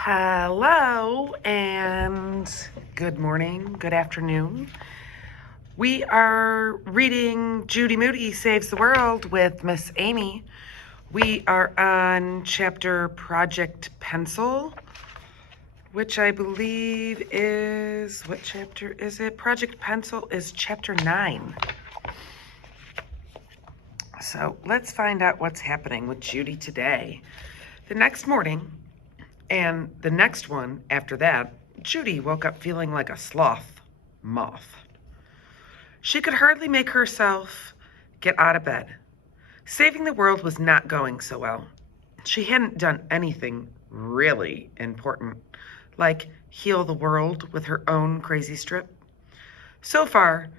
Hello and good morning, good afternoon. We are reading Judy Moody Saves the World with Miss Amy. We are on chapter Project Pencil, which I believe is, what chapter is it? Project Pencil is chapter 9. So let's find out what's happening with Judy today. The next morning, and the next one after that, Judy woke up feeling like a sloth moth. She could hardly make herself get out of bed. Saving the world was not going so well. She hadn't done anything really important, like heal the world with her own crazy strip. So far,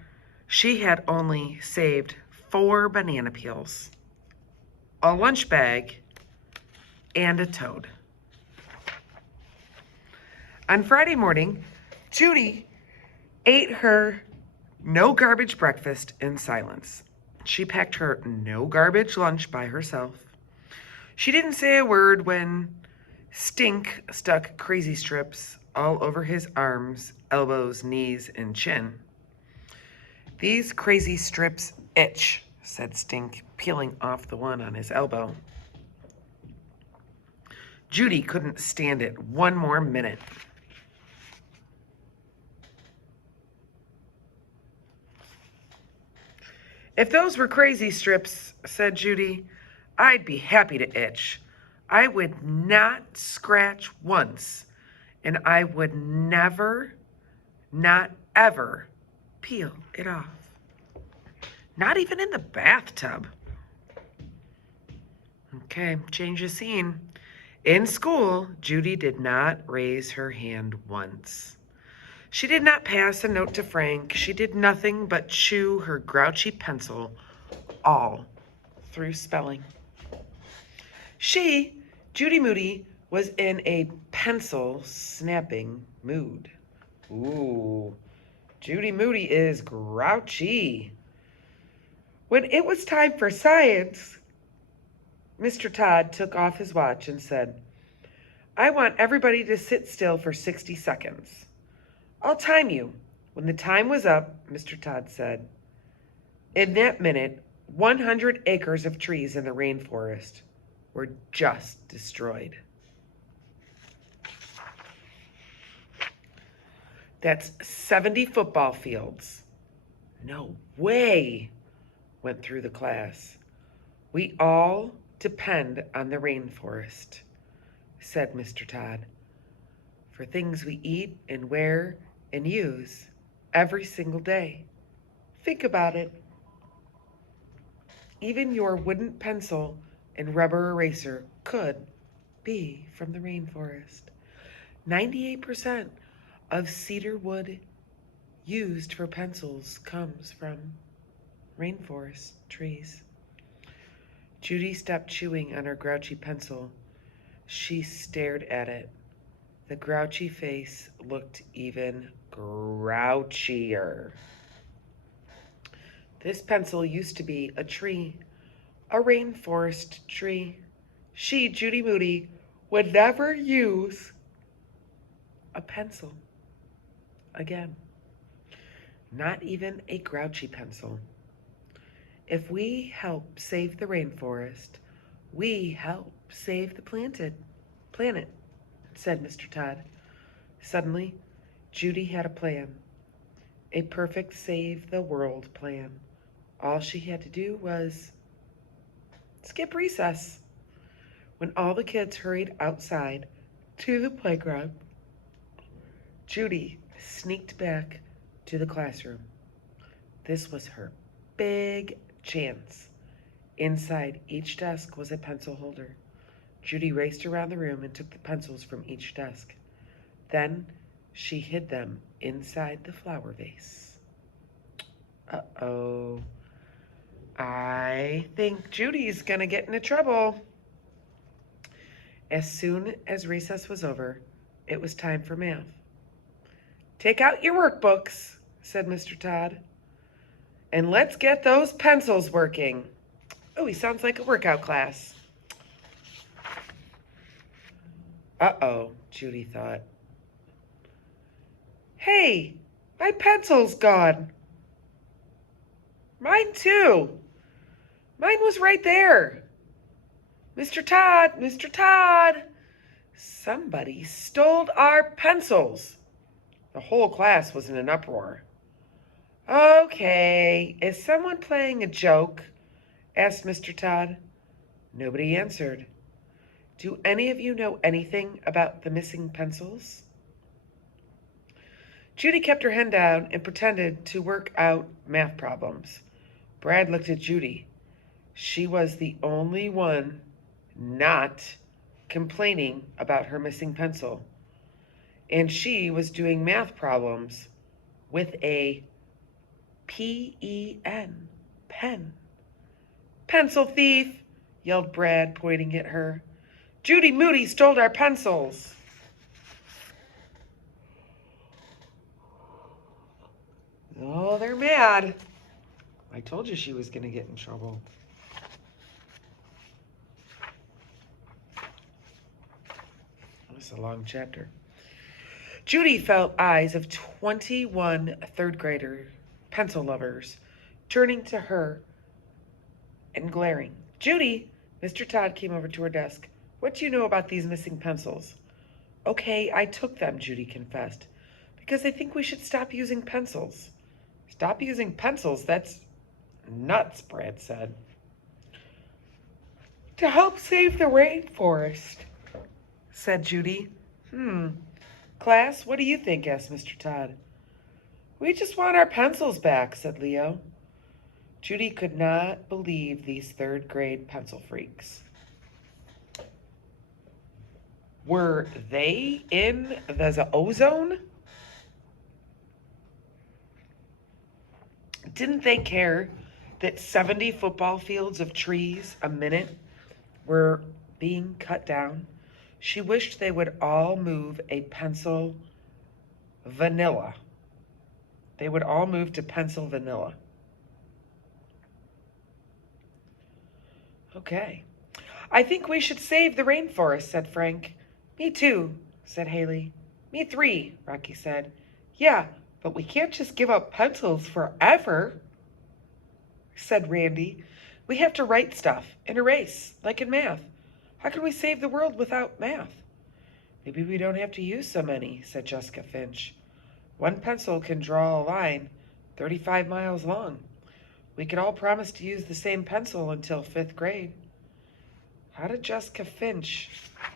she had only saved 4 banana peels, a lunch bag, and a toad. On Friday morning, Judy ate her no garbage breakfast in silence. She packed her no garbage lunch by herself. She didn't say a word when Stink stuck crazy strips all over his arms, elbows, knees, and chin. "These crazy strips itch," said Stink, peeling off the one on his elbow. Judy couldn't stand it one more minute. "If those were crazy strips," said Judy, "I'd be happy to itch. I would not scratch once, and I would never, not ever, peel it off. Not even in the bathtub." Okay, change the scene. In school, Judy did not raise her hand once. She did not pass a note to Frank. She did nothing but chew her grouchy pencil all through spelling. She, Judy Moody, was in a pencil snapping mood. Ooh, Judy Moody is grouchy. When it was time for science, Mr. Todd took off his watch and said, "I want everybody to sit still for 60 seconds. I'll time you." When the time was up, Mr. Todd said, "In that minute, 100 acres of trees in the rainforest were just destroyed." That's 70 football fields. "No way," went through the class. "We all depend on the rainforest," said Mr. Todd, "for things we eat and wear and use every single day. Think about it. Even your wooden pencil and rubber eraser could be from the rainforest. 98% of cedar wood used for pencils comes from rainforest trees." Judy stopped chewing on her grouchy pencil. She stared at it. The grouchy face looked even grouchier. This pencil used to be a tree, a rainforest tree. She, Judy Moody, would never use a pencil again. Not even a grouchy pencil. If we help save the rainforest, we help save the planet, said Mr. Todd. Suddenly, Judy had a plan. A perfect save the world plan. All she had to do was skip recess. When all the kids hurried outside to the playground, Judy sneaked back to the classroom. This was her big chance. Inside each desk was a pencil holder. Judy raced around the room and took the pencils from each desk. Then she hid them inside the flower vase. Uh-oh. I think Judy's gonna get into trouble. As soon as recess was over, it was time for math. "Take out your workbooks," said Mr. Todd, "and let's get those pencils working." Oh, he sounds like a workout class. Uh-oh, Judy thought. Hey, my pencil's gone. Mine too. Mine was right there. Mr. Todd, Mr. Todd. Somebody stole our pencils. The whole class was in an uproar. Okay, is someone playing a joke? Asked Mr. Todd. Nobody answered. Do any of you know anything about the missing pencils? Judy kept her head down and pretended to work out math problems. Brad looked at Judy. She was the only one not complaining about her missing pencil. And she was doing math problems with a P-E-N, pen. Pencil thief, yelled Brad, pointing at her. Judy Moody stole our pencils. Oh, they're mad. I told you she was going to get in trouble. It's a long chapter. Judy felt eyes of 21 third-grader pencil lovers turning to her and glaring. Judy, Mr. Todd came over to her desk. What do you know about these missing pencils? Okay, I took them, Judy confessed, because I think we should stop using pencils. Stop using pencils? That's nuts, Brad said. To help save the rainforest, said Judy. Class, what do you think? Asked Mr. Todd. We just want our pencils back, said Leo. Judy could not believe these third-grade pencil freaks. Were they in the ozone? Didn't they care that 70 football fields of trees a minute were being cut down? She wished they would all move a pencil vanilla. They would all move to pencil vanilla. Okay. I think we should save the rainforest, said Frank. Me too, said Haley. Me three, Rocky said. Yeah, but we can't just give up pencils forever, said Randy. We have to write stuff and erase, like in math. How can we save the world without math? Maybe we don't have to use so many, said Jessica Finch. One pencil can draw a line 35 miles long. We could all promise to use the same pencil until 5th grade. How did Jessica Finch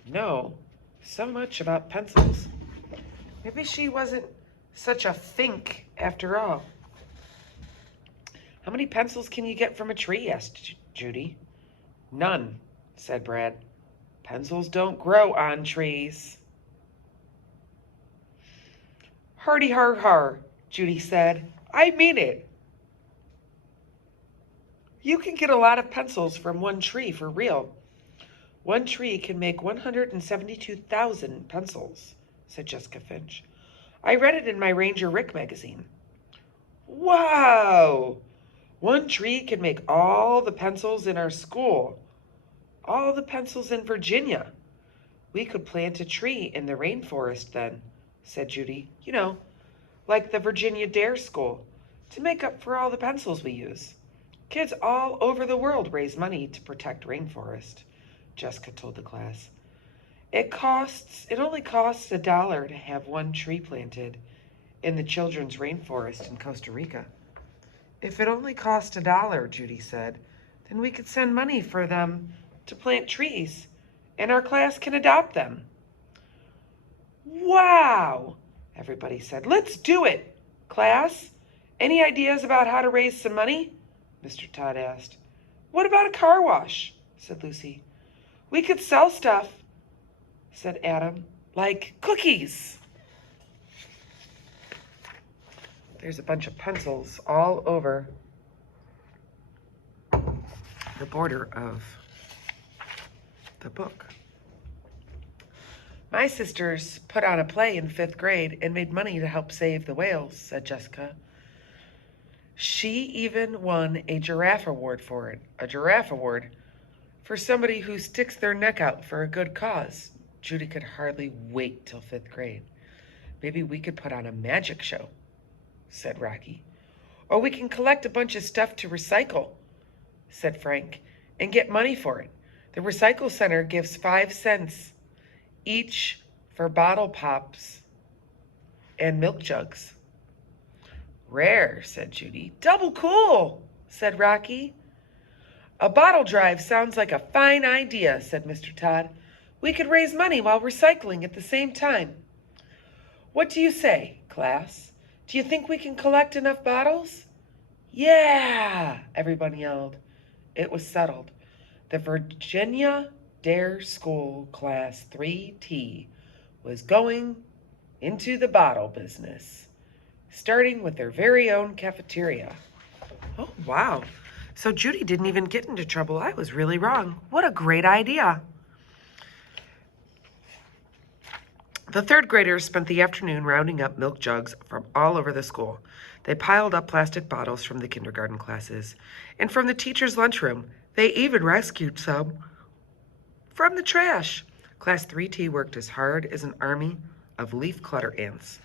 know so much about pencils? Maybe she wasn't such a think after all. How many pencils can you get from a tree? Asked Judy. None, said Brad. Pencils don't grow on trees. Hardy har har, Judy said. I mean it. You can get a lot of pencils from one tree for real. One tree can make 172,000 pencils, said Jessica Finch. I read it in my Ranger Rick magazine. Wow! One tree can make all the pencils in our school. All the pencils in Virginia. We could plant a tree in the rainforest then, said Judy. You know, like the Virginia Dare School, to make up for all the pencils we use. Kids all over the world raise money to protect rainforest, Jessica told the class. It only costs $1 to have one tree planted in the children's rainforest in Costa Rica. If it only cost $1, Judy said, then we could send money for them to plant trees, and our class can adopt them. Wow, everybody said. Let's do it. Class, any ideas about how to raise some money? Mr. Todd asked. What about a car wash? Said Lucy. We could sell stuff, said Adam, like cookies. There's a bunch of pencils all over the border of the book. My sisters put on a play in 5th grade and made money to help save the whales, said Jessica. She even won a giraffe award for it. A giraffe award for somebody who sticks their neck out for a good cause, Judy could hardly wait till 5th grade. Maybe we could put on a magic show, said Rocky. Or we can collect a bunch of stuff to recycle, said Frank, and get money for it. The recycle center gives 5 cents each for bottle pops and milk jugs. Rare, said Judy. Double cool, said Rocky. A bottle drive sounds like a fine idea, said Mr. Todd. We could raise money while recycling at the same time. What do you say, class? Do you think we can collect enough bottles? Yeah, everyone yelled. It was settled. The Virginia Dare School Class 3T was going into the bottle business, starting with their very own cafeteria. Oh, wow. So Judy didn't even get into trouble. I was really wrong. What a great idea. The 3rd graders spent the afternoon rounding up milk jugs from all over the school. They piled up plastic bottles from the kindergarten classes, and from the teacher's lunchroom. They even rescued some from the trash. Class 3T worked as hard as an army of leaf clutter ants.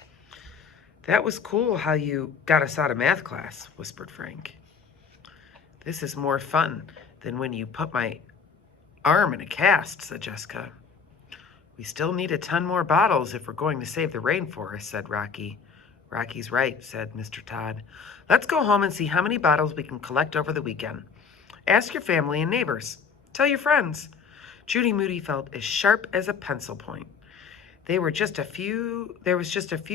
That was cool how you got us out of math class, whispered Frank. This is more fun than when you put my arm in a cast, said Jessica. We still need a ton more bottles if we're going to save the rainforest, said Rocky. Rocky's right, said Mr. Todd. Let's go home and see how many bottles we can collect over the weekend. Ask your family and neighbors. Tell your friends. Judy Moody felt as sharp as a pencil point. There was just a few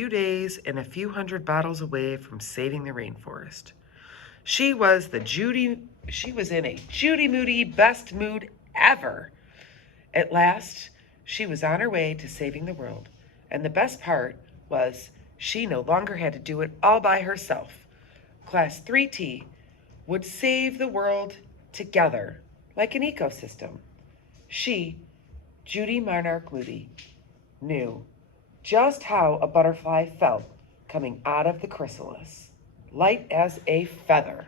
days and a few hundred bottles away from saving the rainforest. She was in a Judy Moody best mood ever. At last, she was on her way to saving the world, and the best part was she no longer had to do it all by herself. Class 3T would save the world together, like an ecosystem. She, Judy Monarch Moody, knew just how a butterfly felt coming out of the chrysalis, light as a feather.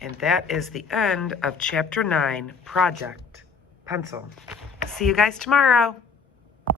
And that is the end of Chapter 9, Project Pencil. See you guys tomorrow.